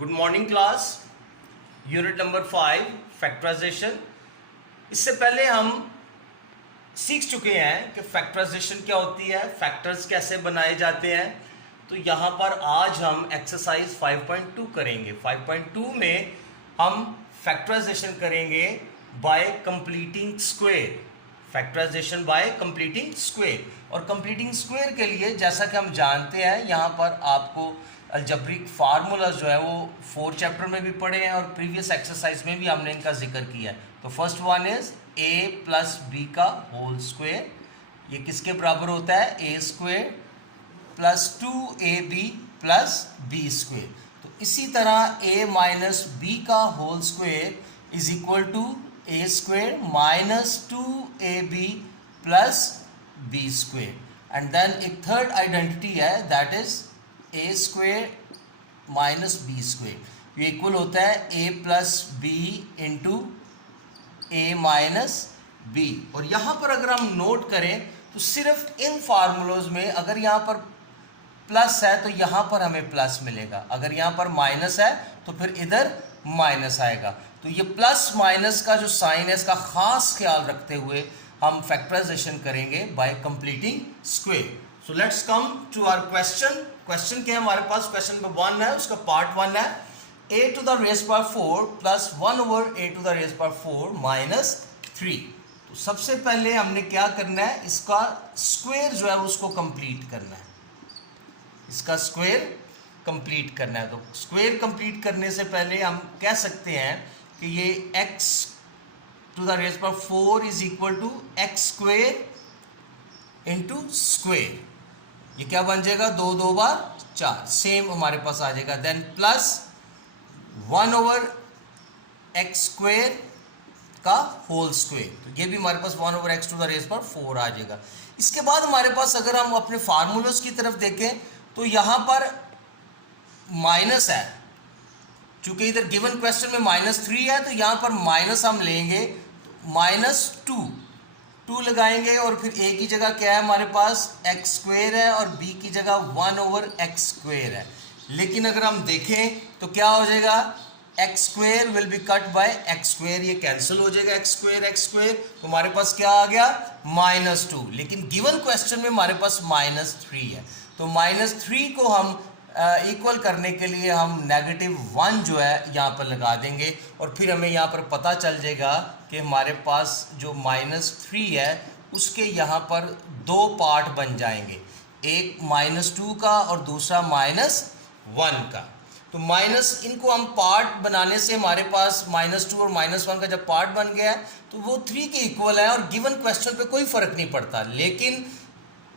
Good morning class. Unit number 5 factorization. इससे पहले हम सीख चुके हैं कि फैक्टराइजेशन क्या होती है, फैक्टर्स कैसे बनाए जाते हैं। तो यहाँ पर आज हम एक्सरसाइज 5.2 करेंगे। 5.2 में हम फैक्टराइजेशन करेंगे by completing square. Factorization by completing square. और कंप्लीटिंग स्क्वायर के लिए जैसा कि हम जानते हैं, यहाँ पर आपको अलजेब्रिक फार्मूलाज जो है वो 4 चैप्टर में भी पढ़े हैं और प्रीवियस एक्सरसाइज में भी हमने इनका जिक्र किया है। तो first one is a plus B का होल स्क्वायर। ये किसके बराबर होता है? A square plus 2ab plus B square. तो इसी तरह a माइनस बी का whole square is equal to A square minus 2ab plus B square. And then एक थर्ड आइडेंटिटी है, that is A square minus B square. ये equal होता है A plus B into A minus B. और यहाँ पर अगर हम नोट करें तो सिर्फ इन फार्मूलोज में अगर यहाँ पर प्लस है तो यहाँ पर हमें प्लस मिलेगा, अगर यहाँ पर माइनस है तो फिर इधर माइनस आएगा। तो ये प्लस माइनस का जो साइन है इसका खास ख्याल रखते हुए हम फैक्टराइजेशन करेंगे by completing square. So let's come to our question. Question क्या है हमारे पास? क्वेश्चन नंबर 1 है, उसका पार्ट 1 है a to the raise power 4 plus 1 over a to the raise power 4 minus 3। तो सबसे पहले हमने क्या करना है, इसका स्क्वायर जो है उसको कंप्लीट करना है, इसका स्क्वायर कंप्लीट करना है। तो स्क्वायर कंप्लीट करने से पहले हम कह सकते हैं कि ये x to the raise power 4 is equal to x square into square. ये क्या बन जाएगा? 2 2 बार 4, सेम हमारे पास आ जाएगा। Then plus 1 over x square का होल स्क्वायर। तो ये भी हमारे पास 1 over x to the raise पर 4 आ जाएगा। इसके बाद हमारे पास अगर हम अपने फार्मूलोज की तरफ देखें तो यहाँ पर माइनस है, चूंकि इधर गिवन क्वेश्चन में -3 है तो यहाँ पर माइनस हम लेंगे, -2 लगाएंगे और फिर a की जगह क्या है हमारे पास? एक्स स्क्वायर है और b की जगह 1 ओवर एक्स स्क्वायर है। लेकिन अगर हम देखें तो क्या हो जाएगा? X square will be cut by x square, ये कैंसिल हो जाएगा एक्स स्क्वायर। तो हमारे पास क्या आ गया? -2। लेकिन गिवन क्वेश्चन में हमारे पास -3 है। तो -3 को हम इक्वल करने के लिए हम -1 जो है यहाँ पर लगा देंगे और फिर हमें यहाँ पर पता चल जाएगा कि हमारे पास जो -3 है उसके यहाँ पर 2 पार्ट बन जाएंगे, एक -2 का और दूसरा -1 का। तो माइनस इनको हम पार्ट बनाने से हमारे पास -2 और -1 का जब पार्ट बन गया तो वो 3 के इक्वल है और गिवन क्वेश्चन पे कोई फ़र्क नहीं पड़ता। लेकिन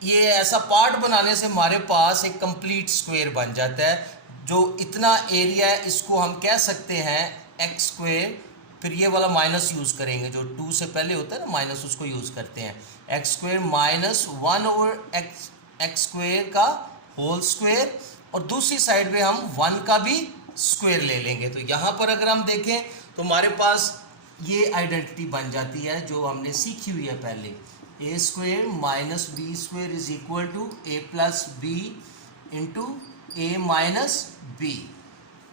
ये ऐसा पार्ट बनाने से हमारे पास एक कंप्लीट स्क्वायर बन जाता है। जो इतना एरिया है इसको हम कह सकते हैं एक्स स्क्वायर, फिर ये वाला माइनस यूज़ करेंगे, जो 2 से पहले होता है ना माइनस, उसको यूज़ करते हैं। X square minus 1 over x square का होल स्क्वायर और दूसरी साइड पे हम 1 का भी स्क्वायर ले लेंगे। तो यहाँ पर अगर हम देखें तो हमारे पास ये आइडेंटिटी बन जाती है जो हमने सीखी हुई है पहले, A square minus B square is equal to A plus B into A minus B.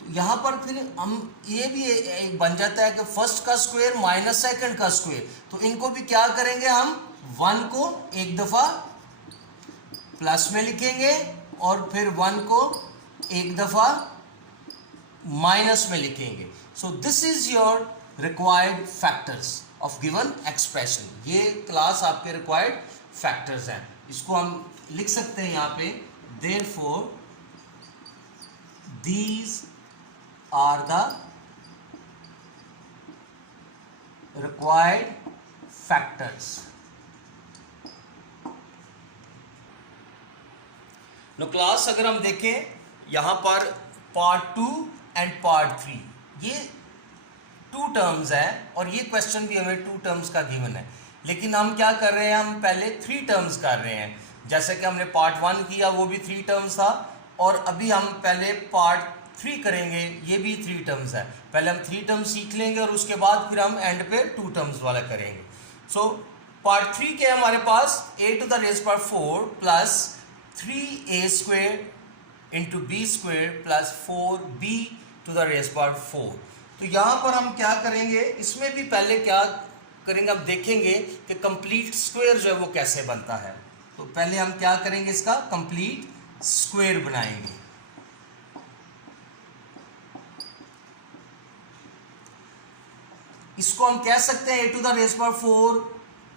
तो यहाँ पर फिर हम ये भी एक बन जाता है कि फर्स्ट का स्क्वायर माइनस सेकंड का स्क्वायर। तो इनको भी क्या करेंगे, हम 1 को एक दफ़ा प्लस में लिखेंगे और फिर 1 को एक दफ़ा माइनस में लिखेंगे। So this is your required factors of given expression. ये क्लास आपके रिक्वायर्ड फैक्टर्स हैं। इसको हम लिख सकते हैं यहाँ पे, therefore these are the required factors. No class, अगर हम देखें यहाँ पर पार्ट 2 एंड पार्ट 3, ये 2 टर्म्स हैं और ये क्वेश्चन भी हमें 2 टर्म्स का गिवन है। लेकिन हम क्या कर रहे हैं, हम पहले 3 टर्म्स कर रहे हैं। जैसे कि हमने पार्ट 1 किया वो भी 3 टर्म्स था और अभी हम पहले पार्ट 3 करेंगे, ये भी 3 टर्म्स है। पहले हम 3 टर्म्स सीख लेंगे और उसके बाद फिर हम एंड पे 2 टर्म्स वाला करेंगे। सो पार्ट 3 के हमारे पास a to the raise power 4 plus 3a square into B square plus 4b to the raise power 4। तो यहाँ पर हम क्या करेंगे, इसमें भी पहले क्या करेंगे, हम देखेंगे कि कंप्लीट स्क्वायर जो है वो कैसे बनता है। तो पहले हम क्या करेंगे, इसका कंप्लीट स्क्वायर बनाएंगे। इसको हम कह सकते हैं a to the raise power 4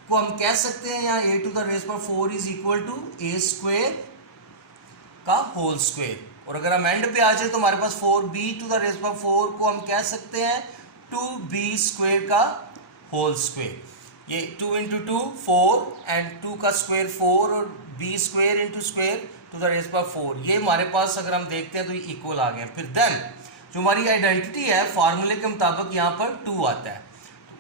को हम कह सकते हैं यहाँ a to the raise power 4 is equal to a square का होल स्क्वायर। और अगर हम एंड पे आ जाए तो हमारे पास 4b to the raise power 4 को हम कह सकते हैं 2b स्क्वायर का होल स्क्वायर। ये 2 इंटू 2 4 एंड 2 का स्क्वायर 4 और b square into square to the raise power 4, ये हमारे पास अगर हम देखते हैं तो ये इक्वल आ गया। फिर देन जो हमारी आइडेंटिटी है फार्मूले के मुताबिक यहाँ पर 2 आता है।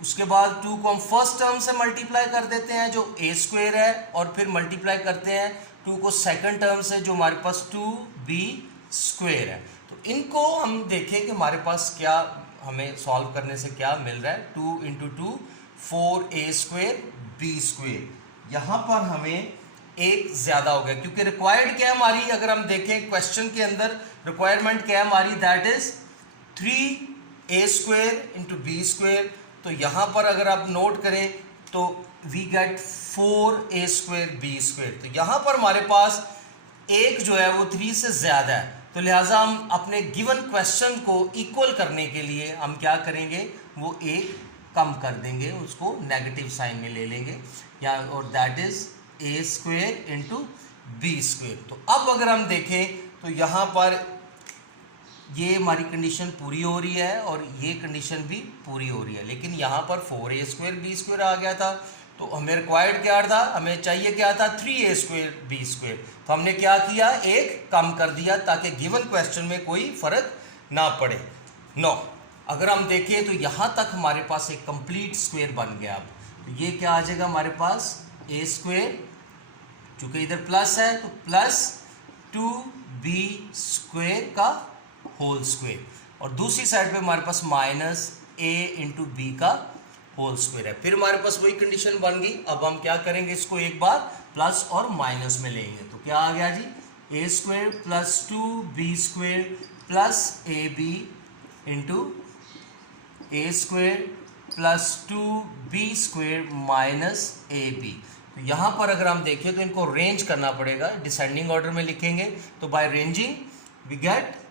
उसके बाद 2 को हम फर्स्ट टर्म से मल्टीप्लाई कर देते हैं जो a स्क्वायर है, और फिर मल्टीप्लाई करते हैं 2 को सेकंड टर्म से जो हमारे पास 2b स्क्वायर है। तो इनको हम देखें कि हमारे पास क्या हमें सॉल्व करने से क्या मिल रहा है। 2 into 2 4a square b square. यहाँ पर हमें एक ज़्यादा हो गया क्योंकि रिक्वायर्ड क्या है हमारी, अगर हम देखें क्वेश्चन के अंदर रिक्वायरमेंट क्या है हमारी, that is 3a square into b square. तो यहाँ पर अगर आप नोट करें तो we get 4a square b square. तो यहाँ पर हमारे पास एक जो है वो 3 से ज़्यादा है, तो लिहाजा हम अपने गिवन क्वेश्चन को इक्वल करने के लिए हम क्या करेंगे, वो एक कम कर देंगे, उसको नेगेटिव साइन में ले लेंगे या, और that is a square into b square. तो अब अगर हम देखें तो यहाँ पर ये हमारी कंडीशन पूरी हो रही है और ये कंडीशन भी पूरी हो रही है, लेकिन यहाँ पर 4a स्क्वायर b स्क्वायर आ गया था। तो हमें रिक्वायर्ड क्या था, हमें चाहिए क्या था 3a स्क्वायर b स्क्वायर। तो हमने क्या किया, एक कम कर दिया ताकि गिवन क्वेश्चन में कोई फर्क ना पड़े। नो, अगर हम देखें तो यहाँ तक हमारे पास एक कंप्लीट स्क्वायर बन गया। अब तो ये क्या आ जाएगा हमारे पास a स्क्वायर, चूँकि इधर प्लस है तो प्लस 2b स्क्वायर का होल स्क्वायर, और दूसरी साइड पे हमारे पास माइनस a इंटू बी का होल स्क्वायर है। फिर हमारे पास वही कंडीशन बन गई। अब हम क्या करेंगे, इसको एक बार प्लस और माइनस में लेंगे। तो क्या आ गया जी, a square plus 2b square plus ab into a square plus 2b square minus ab। तो यहाँ पर अगर हम देखें तो इनको रेंज करना पड़ेगा, डिसेंडिंग ऑर्डर में लिखेंगे। तो by ranging we get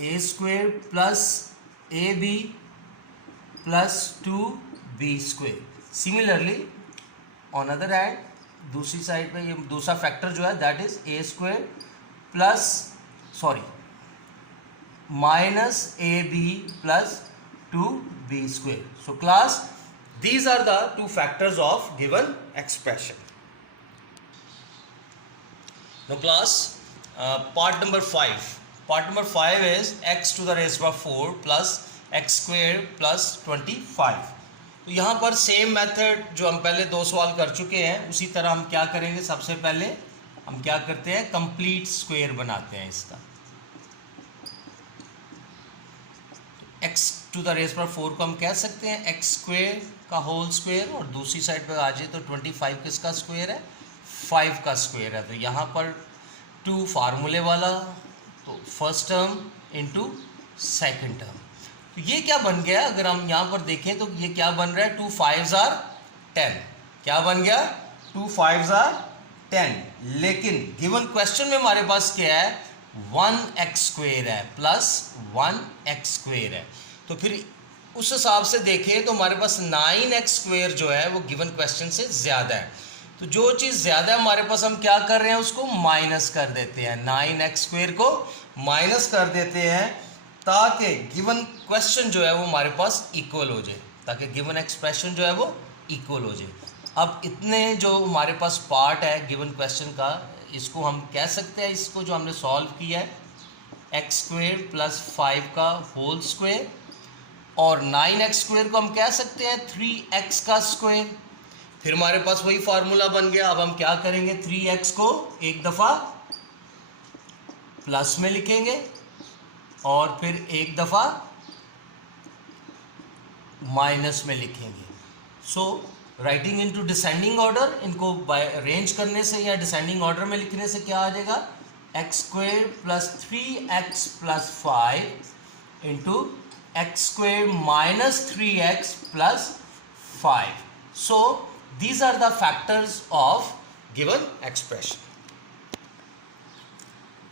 a square plus ab plus 2b square. Similarly on other hand दूसरी साइड पे ये दूसरा फैक्टर जो है that is a square plus minus ab plus 2b square. So class, these are the two factors of given expression. Now class, part number 5. Part number 5 is x to the raised by 4 plus x square plus 25. तो यहाँ पर same method जो हम पहले 2 सवाल कर चुके हैं उसी तरह हम क्या करेंगे, सबसे पहले हम क्या करते हैं, कंप्लीट स्क्वायर बनाते हैं इसका। x टू द रेज पर 4 को हम कह सकते हैं x स्क्वायर का होल स्क्वायर, और दूसरी साइड पर आ जाए तो 25 किसका स्क्वायर है, 5 का स्क्वायर है। तो यहाँ पर 2 फार्मूले वाला, तो first term into second term. तो ये क्या बन गया, अगर हम यहाँ पर देखें तो ये क्या बन रहा है, 2 5s are 10। क्या बन गया, 2 5s are 10। लेकिन गिवन क्वेश्चन में हमारे पास क्या है, 1x स्क्वायर है प्लस 1x स्क्वायर है। तो फिर उस हिसाब से देखें तो हमारे पास 9x स्क्वायर जो है वो गिवन क्वेश्चन से ज़्यादा है। तो जो चीज़ ज़्यादा है हमारे पास हम क्या कर रहे हैं, उसको माइनस कर देते हैं, 9x स्क्वायर को माइनस कर देते हैं ताकि गिवन क्वेश्चन जो है वो हमारे पास इक्वल हो जाए, ताकि गिवन एक्सप्रेशन जो है वो इक्वल हो जाए। अब इतने जो हमारे पास पार्ट है गिवन क्वेश्चन का, इसको हम कह सकते हैं, इसको जो हमने सॉल्व किया है x स्क्वायर प्लस 5 का होल स्क्वायर, और 9x स्क्वायर को हम कह सकते हैं 3x का स्क्वायर। फिर हमारे पास वही फार्मूला बन गया। अब हम क्या करेंगे, 3x को एक दफ़ा प्लस में लिखेंगे और फिर एक दफ़ा माइनस में लिखेंगे। So writing into descending order, इनको बाय अरेंज करने से या डिसेंडिंग ऑर्डर में लिखने से क्या आ जाएगा, x square plus 3x plus 5 into x square minus 3x plus 5. So these are the factors of given expression.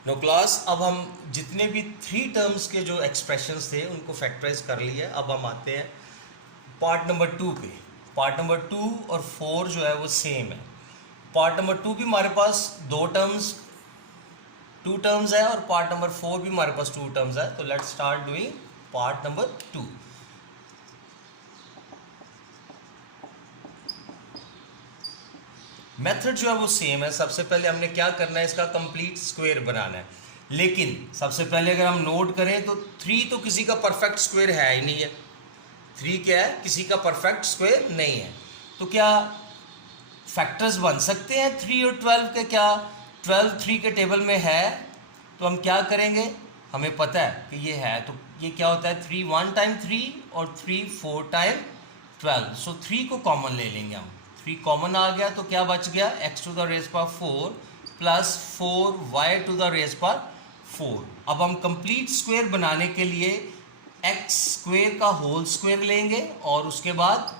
No class, अब हम जितने भी 3 टर्म्स के जो एक्सप्रेशंस थे उनको फैक्टराइज कर लिए. अब हम आते हैं पार्ट नंबर 2 पे. पार्ट नंबर 2 और 4 जो है वो सेम है. पार्ट नंबर 2 भी हमारे पास 2 टर्म्स है और पार्ट नंबर 4 भी हमारे पास 2 टर्म्स है. तो let's start doing part number 2. Method जो है वो सेम है. सबसे पहले हमने क्या करना है, इसका कंप्लीट स्क्वायर बनाना है. लेकिन सबसे पहले अगर हम नोट करें तो 3 तो किसी का परफेक्ट स्क्वायर है ही नहीं है. 3 क्या है, किसी का परफेक्ट स्क्वायर नहीं है. तो क्या फैक्टर्स बन सकते हैं 3 और 12 के? क्या 12 3 के टेबल में है? तो हम क्या करेंगे, हमें पता है कि ये है. तो ये क्या होता है, 3 1 टाइम 3 और 3 4 टाइम 12. सो 3 को कॉमन ले लेंगे हम. 3 कॉमन आ गया तो क्या बच गया, x to the raise power 4 प्लस 4y to the raise power 4. अब हम कंप्लीट स्क्वायर बनाने के लिए x स्क्वायर का होल स्क्वायर लेंगे और उसके बाद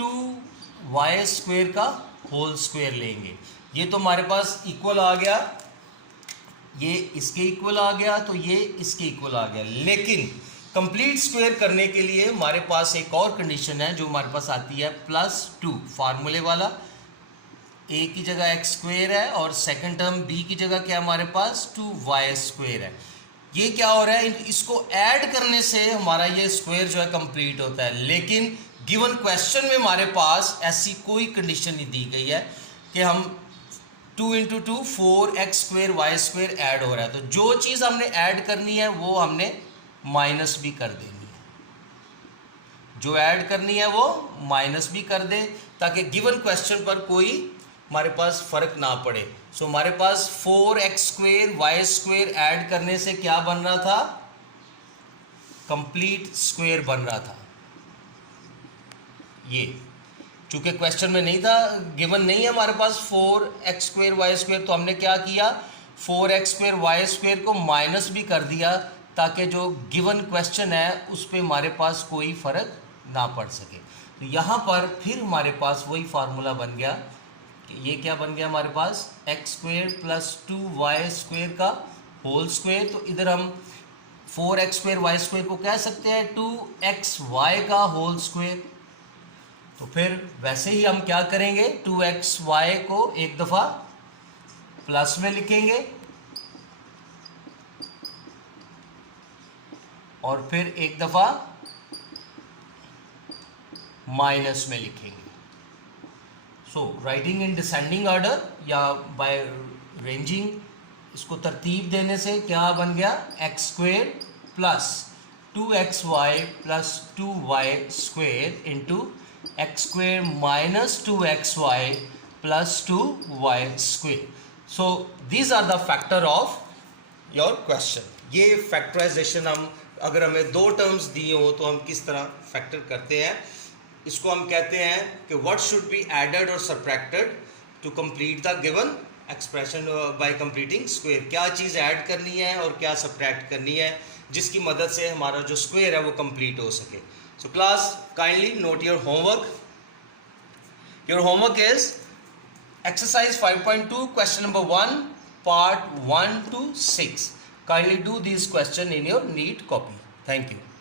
2y स्क्वायर का होल स्क्वायर लेंगे. ये तो हमारे पास इक्वल आ गया, ये इसके इक्वल आ गया, तो ये इसके इक्वल आ गया. लेकिन कंप्लीट स्क्वायर करने के लिए हमारे पास एक और कंडीशन है जो हमारे पास आती है +2 फार्मूले वाला. a की जगह x स्क्वायर है और सेकंड टर्म b की जगह क्या है हमारे पास 2y स्क्वायर है. ये क्या हो रहा है, इसको ऐड करने से हमारा ये स्क्वायर जो है कंप्लीट होता है. लेकिन गिवन क्वेश्चन में हमारे पास ऐसी कोई कंडीशन नहीं दी गई है कि हम 2 into 2 4x square y square add हो रहा है. तो जो चीज़ हमने ऐड करनी है वो हमने माइनस भी कर देनी है. जो ऐड करनी है वो माइनस भी कर दे ताकि गिवन क्वेश्चन पर कोई हमारे पास फर्क ना पड़े. सो हमारे पास 4x square y square add करने से क्या बन रहा था, कंप्लीट स्क्वायर बन रहा था. ये चूंकि क्वेश्चन में नहीं था, गिवन नहीं है हमारे पास 4x स्क्वायर y स्क्वायर, तो हमने क्या किया, 4x स्क्वायर y स्क्वायर को माइनस भी कर दिया ताकि जो गिवन क्वेश्चन है उस पर हमारे पास कोई फ़र्क ना पड़ सके. तो यहाँ पर फिर हमारे पास वही फार्मूला बन गया कि ये क्या बन गया हमारे पास, x square plus 2y square का होल स्क्वायर. तो इधर हम 4x स्क्वायर y स्क्वायर को कह सकते हैं 2xy का होल स्क्वायर. तो फिर वैसे ही हम क्या करेंगे, 2xy को एक दफ़ा प्लस में लिखेंगे और फिर एक दफ़ा माइनस में लिखेंगे. So writing in descending order या बाय रेंजिंग, इसको तरतीब देने से क्या बन गया, x square plus 2xy plus 2y square into x square minus 2xy plus 2y square. So these are the factor of your question. ये फैक्टराइजेशन हम, अगर हमें 2 टर्म्स दिए हो तो हम किस तरह फैक्टर करते हैं, इसको हम कहते हैं कि व्हाट शुड बी एडेड और subtracted to complete the given expression by completing square. क्या चीज़ ऐड करनी है और क्या सबट्रैक्ट करनी है जिसकी मदद से हमारा जो स्क्वायर है वो कंप्लीट हो सके. So class, kindly not your homework. Your homework is exercise 5.2 question number 1 part 1 to 6. Kindly do these questions in your neat copy. Thank you.